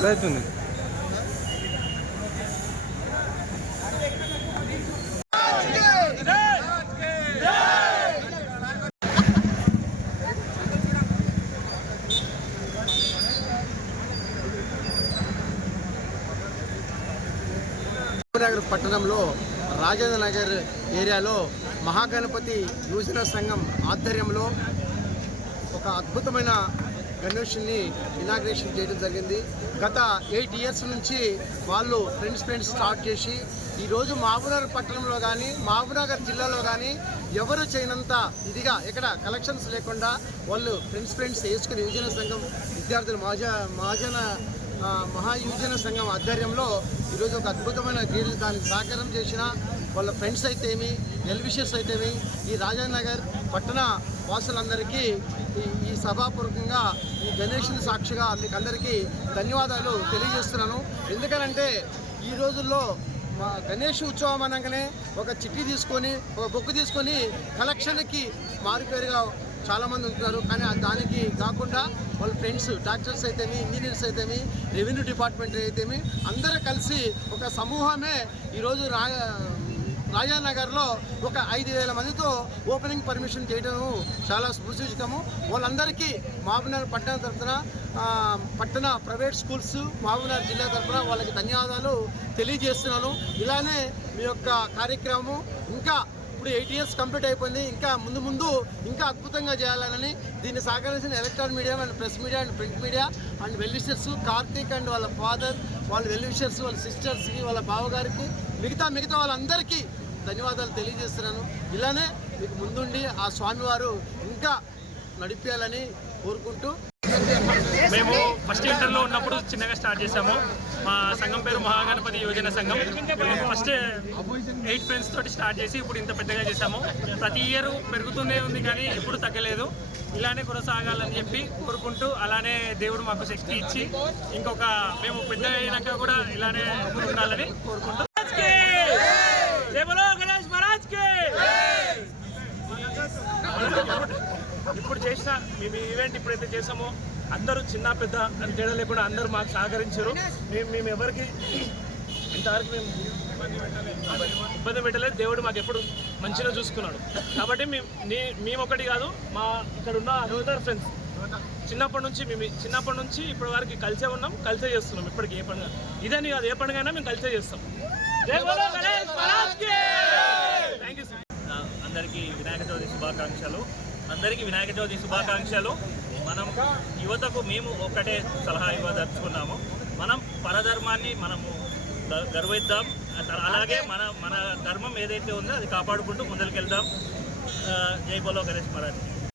అదవుతుంది నగర్ పట్టణంలో రాజేంద్ర నగర్ ఏరియాలో మహాగణపతి యువజన సంఘం ఆధ్వర్యంలో ఒక అద్భుతమైన గణేషుని ఇనాగ్రేషన్ చేయడం జరిగింది. గత ఎయిట్ ఇయర్స్ నుంచి వాళ్ళు ఫ్రెండ్స్ ఫ్రెండ్స్ స్టార్ట్ చేసి ఈరోజు మహబూబ్నగర్ పట్టణంలో కానీ మహబూబ్నగర్ జిల్లాలో కానీ ఎవరు చేయనంత ఇదిగా ఇక్కడ కలెక్షన్స్ లేకుండా వాళ్ళు ఫ్రెండ్స్ ఫ్రెండ్స్ వేసుకుని యువజన సంఘం విద్యార్థులు మహాజ మహాజన ఆ, మహాయువజన సంఘం ఆధ్వర్యంలో ఈరోజు ఒక అద్భుతమైన క్రీడలు దానికి సహకారం చేసిన వాళ్ళ ఫ్రెండ్స్ అయితేమి ఎల్విషర్స్ అయితేమి ఈ రాజానగర్ పట్టణ వాసులందరికీ ఈ ఈ సభాపూర్వకంగా ఈ గణేషుని సాక్షిగా మీకు అందరికీ ధన్యవాదాలు తెలియజేస్తున్నాను. ఎందుకనంటే ఈ రోజుల్లో మా గణేష్ ఉత్సవం అనగానే ఒక చిట్టి తీసుకొని ఒక బొక్కు తీసుకొని కలెక్షన్కి మారుపేరుగా చాలామంది ఉంటున్నారు. కానీ దానికి కాకుండా వాళ్ళ ఫ్రెండ్స్ డాక్టర్స్ అయితేమి ఇంజనీర్స్ అయితేమి రెవెన్యూ డిపార్ట్మెంట్ అయితేమి అందరూ కలిసి ఒక సమూహమే ఈరోజు రా రాజానగర్లో ఒక ఐదు వేల మందితో ఓపెనింగ్ పర్మిషన్ చేయడం చాలా సూచకము వాళ్ళందరికీ మహబూబ్నగర్ పట్టణ తరఫున పట్టణ ప్రైవేట్ స్కూల్స్ మహబూబ్నగర్ జిల్లా తరఫున వాళ్ళకి ధన్యవాదాలు తెలియజేస్తున్నాను. ఇలానే మీ యొక్క కార్యక్రమం ఇంకా ఇప్పుడు ఎయిట్ ఇయర్స్ కంప్లీట్ అయిపోయింది. ఇంకా ముందు ముందు ఇంకా అద్భుతంగా చేయాలని దీన్ని సహకరించిన electronic media and press media and print media and well wishers Karthik and వాళ్ళ ఫాదర్ వాళ్ళ వెల్విషర్స్ వాళ్ళ సిస్టర్స్కి వాళ్ళ బావగారికి మిగతా మిగతా వాళ్ళందరికీ ధన్యవాదాలు తెలియజేస్తున్నాను. ఇలానే మీకు ముందుండి ఆ స్వామివారు ఇంకా నడిపేయాలని కోరుకుంటూ మేము ఫస్ట్ ఇంటర్లో ఉన్నప్పుడు చిన్నగా స్టార్ట్ చేసాము మా సంఘం పేరు మహాగణపతి యోజన సంఘం. మేము ఫస్ట్ ఎయిట్ ఫ్రెండ్స్ తోటి స్టార్ట్ చేసి ఇప్పుడు ఇంత పెద్దగా చేసాము ప్రతి ఇయర్ పెరుగుతూనే ఉంది కానీ ఎప్పుడు తగ్గలేదు. ఇలానే కొనసాగాలని చెప్పి కోరుకుంటూ అలానే దేవుడు మాకు శక్తి ఇచ్చి ఇంకొక మేము పెద్ద అయినాక కూడా ఇలానే ఉండాలని కోరుకుంటూ. గణేష్ మహారాజ్ ఇప్పుడు చేసిన మేము ఈవెంట్ ఇప్పుడైతే చేసామో అందరూ చిన్న పెద్ద అని తేడా లేకుండా అందరూ మాకు సహకరించారు. మేము మేము ఎవరికి ఇంతవరకు మేము ఇబ్బంది పెట్టలేదు. దేవుడు మాకు ఎప్పుడు మంచిగా చూసుకున్నాడు. కాబట్టి మేము నీ- మేము ఒకటి కాదు మా ఇక్కడ ఉన్న అందరు ఫ్రెండ్స్ చిన్నప్పటి నుంచి మేము చిన్నప్పటి నుంచి ఇప్పటి వరకు కలిసే ఉన్నాం కలిసే చేస్తున్నాం. ఇప్పటికి ఏ పండుగ ఇదని కాదు ఏ పండుగ అయినా మేము కలిసే చేస్తాం. థ్యాంక్ యూ అందరికీ వినాయక చవితి శుభాకాంక్షలు. అందరికీ వినాయక చవితి శుభాకాంక్షలు. మనం యువతకు మేము ఒకటే సలహా ఇవ్వదలుచుకున్నాము. మనం పరధర్మాన్ని మనము గర్విద్దాం. అలాగే మన మన ధర్మం ఏదైతే ఉందో అది కాపాడుకుంటూ ముందరికెళ్దాం. జై బోలో గణేష్ మహారాజ్.